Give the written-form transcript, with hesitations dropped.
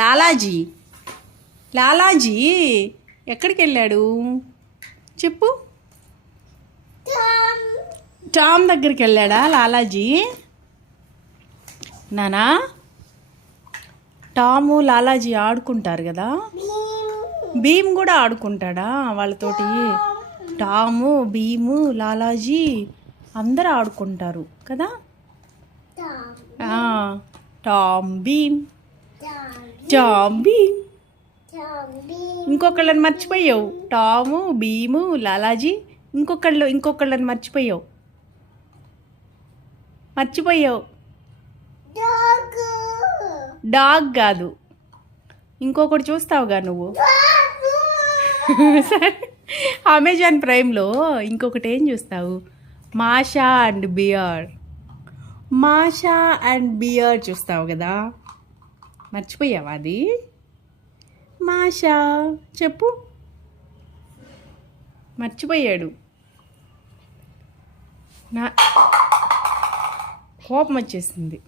లాలాజీ లాలాజీ ఎక్కడికి వెళ్ళాడు చెప్పు. టామ్ దగ్గరికి వెళ్ళాడా లాలాజీ? నానా టాము లాలాజీ ఆడుకుంటారు కదా, భీమ్ కూడా ఆడుకుంటాడా వాళ్ళతోటి? టాము భీము లాలాజీ అందరూ ఆడుకుంటారు కదా. Tom Bheem Tom Bheem. ఇంకొకళ్ళని మర్చిపోయావు. టాము భీము లాలాజీ ఇంకొకళ్ళని మర్చిపోయావు. డాగ్ కాదు, ఇంకొకటి చూస్తావుగా నువ్వు. సరే, అమెజాన్ ప్రైమ్లో ఇంకొకటి ఏం చూస్తావు? మాషా అండ్ బియర్ చూస్తావు కదా. మర్చిపోయావా అది? మాషా చెప్పు. మర్చిపోయాడు. నా కోపం వచ్చేసింది.